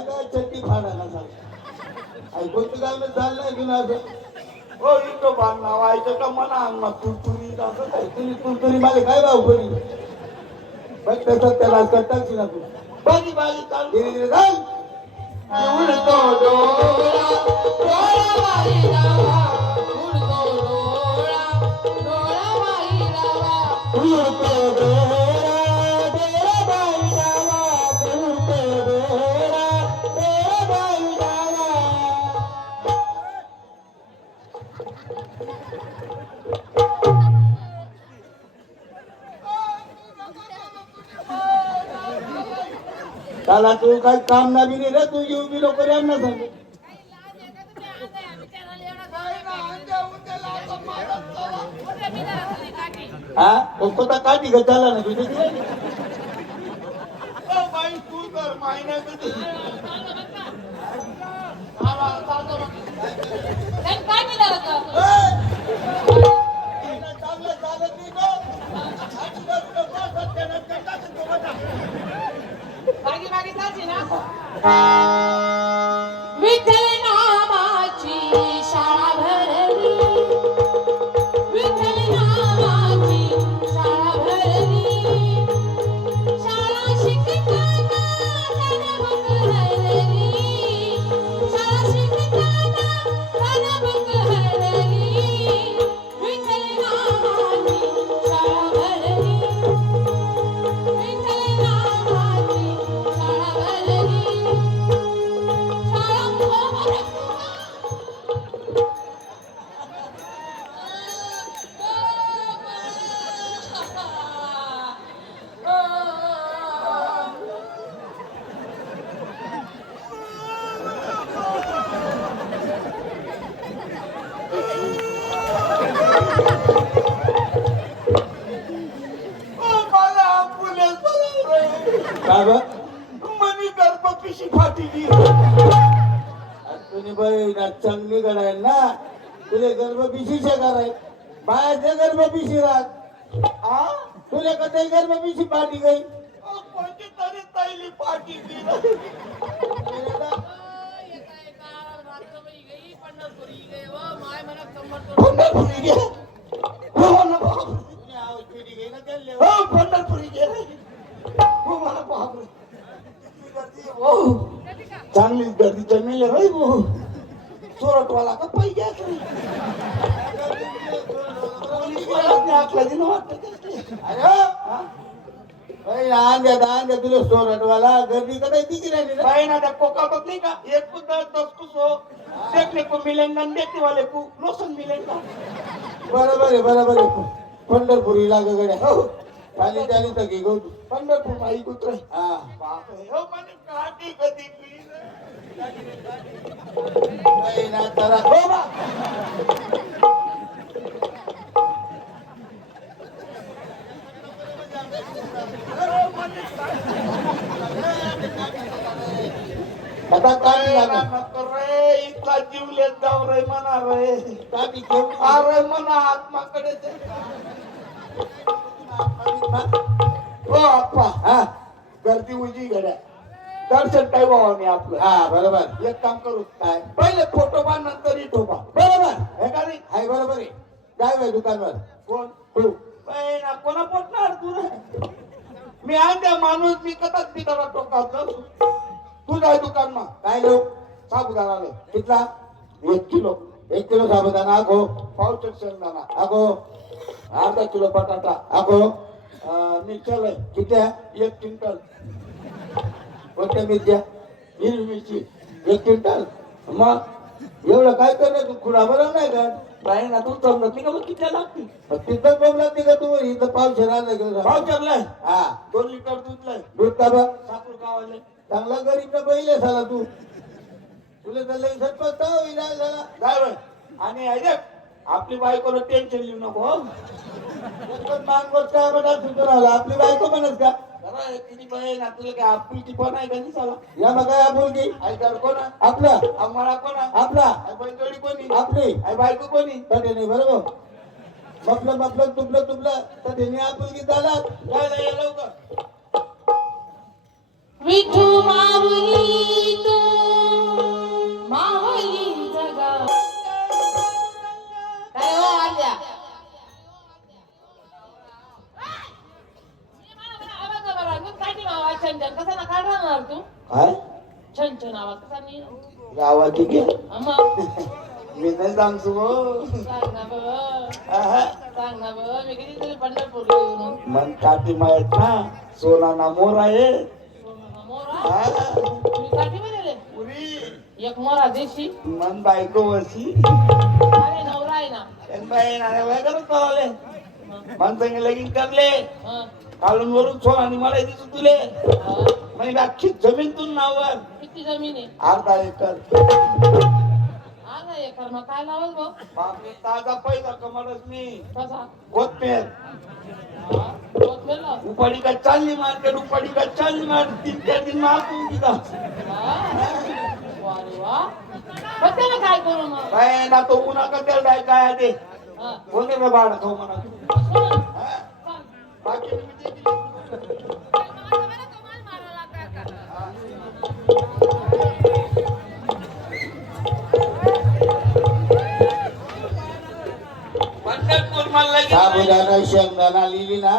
काय चट्टी फाडायला सांग ऐकून तू काय चाललंय की नाही हो इथं बांधणं व्हायचं का मना अंगणा तुरतुरी असं काय तुरी तुरतुरी माझे काय भाऊ कोणी बघ तसं त्याला कट्टाची ना तू बाजी बाजी चाल धीरे धीरे चाल उडतो डोळा डोळा बाई रावा उडतो डोळा डोळा बाई रावा उडतो डोळा डोळा बाई रावा उडतो डोळा डोळा बाई रावा त्याला तू काही काम ना बी नाही रे तू येऊ बी नको रे ना सांग हा कोणता काठी घेत झाला ना तुझे बाई तू कर महिन्यात विठ्ठल नामाची शाळा भरली विठ्ठल नामाची शाळा भरली शाळा शिकताना तनमुख हरली शाळा शिकताना तनमुख हरली विठ्ठल नामाची शाळा भरली विठ्ठल नामाची शाळा भरली मनी गर्भ पिशी फाटी तुम्ही बाई चांगली गडाय ना तुले गर्भ पिशीचे कराय बायाचे गर्भ पिशी राहत हा तुले कधी गर्भ पिशी फाटी गई कोणती तरी तैली फाटी पंढरपुरी गे हो ना पंढरपुरी गेले हो मला बापरे चांगली गर्दी जमेल रे भाऊ चोरटवाला का पैसे अरे तुला चोरटवाला गर्दी का नाही दिखी राहिली ना त्या कोका बघली का एक को 10 को 100 देखने को मिलेगा देखने वाले को रोशन मिलेगा बरोबर आहे पंढरपुरी लाग गड्या हो खाली त्याने तर घे गो पंढरपूर माई कुत्र हा बाप रे हो म्हणे काठी कधी नाही ना जरा हो बा आता काठी लागणार रे इतका जीव लेत जाऊ रे म्हणा रे काठी घेऊन अरे म्हणा आत्माकडे हो आप्पा हा गर्दी उजी गड्या दर्शन काय व्हावं आपलं हा बरोबर एक काम करू काय पहिले फोटोबा नंतर इटोबा बरोबर हे का नाही हाय बरोबर आहे काय बाय दुकानवर कोण तू ना कोणा पोटणार तू मी आणत्या माणूस मी कदाच मी त्याला टोकावतो तू जाय दुकान मा काय लोक साबुदाणा आले कितला 1 किलो साबुदाणा आगो पावशेर शेंगदाणा आगो अर्धा किलो बटाटा आगो मिरच्या किती 1 क्विंटल कोणत्या मिरच्या हिरवी मिरची 1 क्विंटल मग एवढं काय करणार तू खुडा बरं नाही का नाही ना तू जमत नाही का मग किती लागतील तिथं बम लागते का तू इथं पावशेर आलं पावशेरलाय हा 2 लिटर दूध का बा साखर कावाले चांगला गरीब न पहिले झाला तू तुला तर लई झटपट इलाज झाला काय आणि ऐक आपली बायकोला टेन्शन लिहू नको मागवर काय बघा सुद्धा राहिला आपली बायको म्हणत का तिची बहीण तुला काय आपुलकी पण आहे का नाही साला या मग काय आपुलकी ऐकार कोण आपला आम्हाला कोण आपला बैलजोडी कोणी आपली बायको कोणी तर नाही बरोबर मपलं तुपलं तर त्यांनी आपुलकी झाला काय लवकर विठू माऊली तू माऊली जगा काय हो आल्या छंछन कसा ना काढ राहणार तू काय छंछन आवाज कसा नाही गावाची घे अम्मा मी नाही सांगतो हो. सांग ना बघ आहा. सांग ना बघ मी किती तरी पंढरपूरला येऊन मन काठी माहित ना सोना ना मोर आहे मोरा हा. तुम्ही काठी बनवले पुरी एक मोरा देशी मन बायको वशी अरे नवरा आहे ना एक बाई ना वगैरे चालले मन संग लगीन करले हं. काढून वरून सोनानी मला दिसू तुले हं. म्हणजे अख्खी जमीन तू नावर किती जमीन आहे अर्धा एकर आला एकर मग काय लावल भाऊ बापरे ताजा पैसा कमाडच मी कसा कोथमेर कोथमीर लाव उपाडी का चालली मार्केट उपाडी का चालली मार्केट 3-4 दिन मारतो की का वा रे वा पण त्याला काय करू मग काय ना तो उन्हा का तेल काय ते हं. कोणी रे बाळ खाऊ म्हणा सोड. हा? सांग. बाकी मी ते दिली. पंढरपूर मला साबुदाणा शेंगदाणा लिहिली ना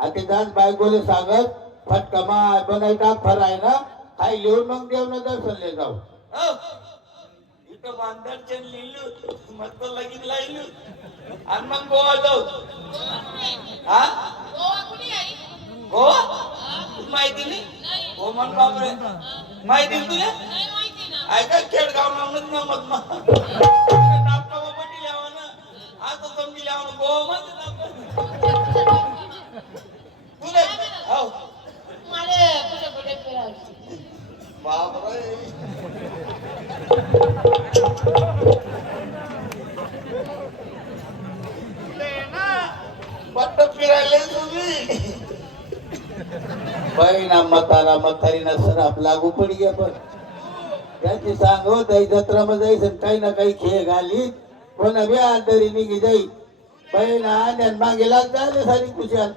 आता त्याच बायकोले सांगत फटका माय बनायचा फराय ना काही लिहून मग देवनं दर्शनले जाऊ हो. इथं बांधरचे लिहिलं मस्त लगीन लाईलं आणि मग गोवा जाऊ हा गोवा माहिती नाही हो मन बापरे माहिती तुला ऐका खेडगाव नामच नमत ना नाटका बटी लिहावा ना आता समजी लिहावा ना गोवा मध्ये तुला हो मला कुठे कुठे फिरायची बापरे पट्ट फिरायला तुम्ही ना म्हातारा म्हातारी नसर आप लागू पडी गे पण त्याची सांग हो ताई जत्रा मध्ये जाईस काही ना काही खेळ घाली कोणा व्या तरी निघी जाई ना आणि मागे लाग झाले सारी कुशाल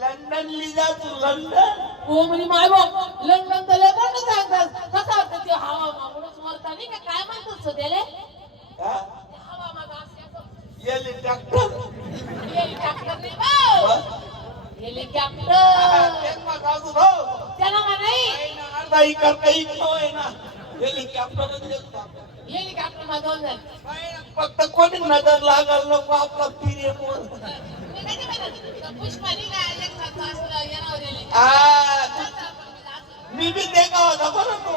लंडन लिजा तू लंडन हो म्हणजे माय भाऊ लंडन तर लय मोठं सांगतात कसा वाटतं ते हवा मागूनच मरता नाही का काय म्हणतात त्याले हा? हवा माग असं येले डॉक्टर हेलिकॉप्टर नाही भाऊ हेलिकॉप्टर त्याला का नाही हेलिकॉप्टर मागवून जाईल फक्त कोणी नजर लागल नको आपला पिरियड पुष्पानी मी बी ते का होता बरं तो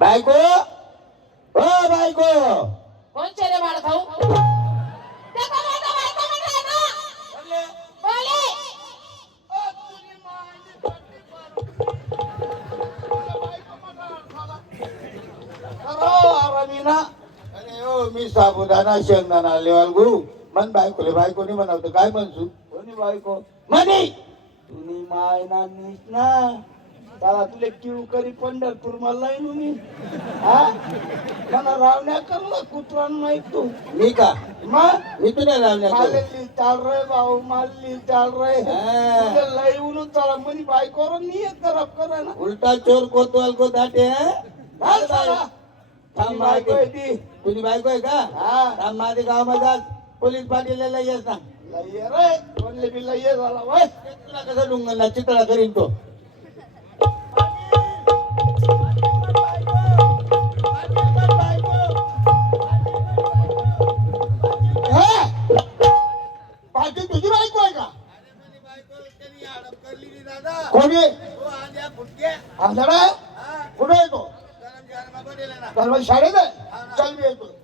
बायको हो बायको कोण चेरे बाळ खाऊ अरे हो मी साबुदाणा शेंगदाणा लेवाल गु मन बायकोले बायकोनी म्हणवतो काय म्हणसू कोणी बायको म्हणी तुम्ही माय ना नीस ना त्याला तुले किव करी पंढरपूर मला मी हा मला रावण्या करला कुत्रा नाही तू मी का मग मी तुला लावल्या मालली चाल रे भाऊ मालली चाल रे हा. तुझे लई उलून चाला म्हणी बायकोवर नियत खराब करा ना उलटा चोर कोतवाल को दाटे घाल साला. तुझी बायको आहे ती तुझी बायको आहे का हा थांब माझ्या गावामध्ये आज पोलीस पाटील येस ना लई ये रे म्हणले बी लई ये झाला वय तुला कसं डुंगरला चितळा करीन तो बाकी तुझी बायको आहे का कोणी आंधळा कुठे येतो त्याला शाळेत आहे चल मी येतो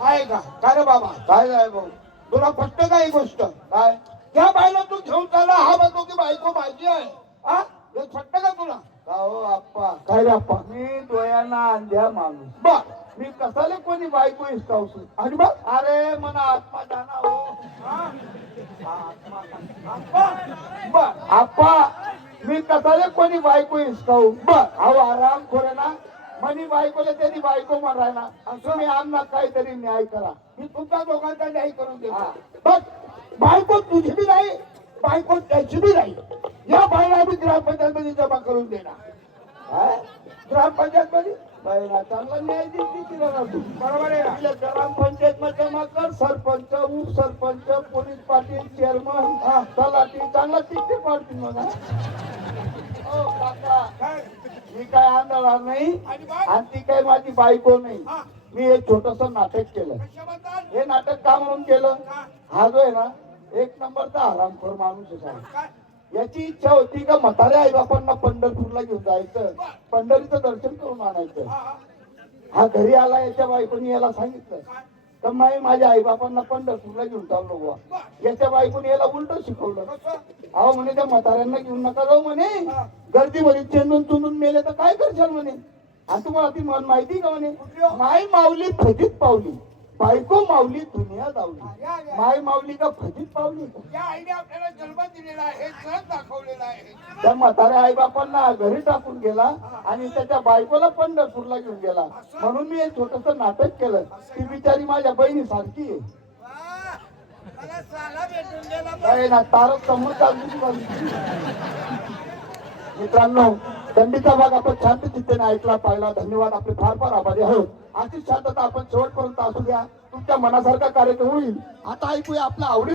आहे का काय रे बाबा काय आहे भाऊ तुला पटत का ही गोष्ट काय त्या बाईला तू घेऊन चालला हा म्हणतो की बायको माझी आहे हा हे पटत का तुला का हो आप्पा काय रे आप्पा मी डोळ्यांना अंध्या माणूस बर मी कसाले कोणी बायको हिसकावतो आणि बघ अरे मना आत्मा जाना हो हा? आत्मा बर आप्पा मी कसाले कोणी बायको हिसकावू बर अहो आराम खोरे ना म्हणी बायकोला त्यांनी बायको मारायला तुम्ही आमना काहीतरी न्याय करा. मी तुमच्या दोघांचा न्याय करून देतो. बस बायको तुझी बी नाही, बायको त्याची बी नाही. या बाईला आम्ही ग्रामपंचायत मध्ये जमा करून देणार. ग्रामपंचायत मध्ये बाईला चांगला न्याय देतील बरोबर आहे ना. ग्रामपंचायत मध्ये जमा कर. सरपंच, उपसरपंच, पोलीस पाटील, चेअरमन, तलाठी चांगला तिथे पाडतील मला. हो काका, मी काय आणणार नाही आणि ती काय माझी बायको नाही. मी एक छोटस नाटक केलं. हे नाटक का म्हणून केलं? हा जो आहे ना एक नंबरचा आरामखोर माणूस आहे. याची इच्छा होती का म्हाताऱ्या आई बापांना पंढरपूरला घेऊन जायचं, पंढरीचं दर्शन करून आणायचं. हा घरी आला, याच्या बायकोनी याला सांगितलं तर माझ्या आई बापांना पंढरपूरला घेऊन चाललो बुवा. याच्या बायकोनी याला उलट शिकवलं. अहो म्हणे त्या म्हाताऱ्यांना घेऊन नका जाऊ म्हणे, गर्दीमध्ये चेंदून चुंदून मेले तर काय करशाल म्हणे. आणि तुम्हाला ती मन माहिती का म्हणे, माय माऊली फजित पावली, बायको माऊली दुनिया दावली. माय माऊली का फजित पावली? या आईने आपल्याला जन्म दिलेला आहे, सण दाखवलेला आहे. त्या म्हाताऱ्या आई बापांना घरी टाकून गेला आणि त्याच्या बायकोला पंढरपूरला घेऊन गेला. म्हणून मी एक छोटस नाटक केलं. ती बिचारी माझ्या बहिणी सारखी आहे. वा, मला साला भेटून गेला. काय ना तारक समोर चालली. मित्रांनो, दंडीचा भाग आपण शांत चित्तेने ऐकला पाहिला. धन्यवाद. आपले फार फार आभारी आहोत. अशीच शांतता आपण शेवटपर्यंत असू द्या. तुमच्या मनासारखा कार्यक्रम होईल. आता ऐकूया आपला आवडी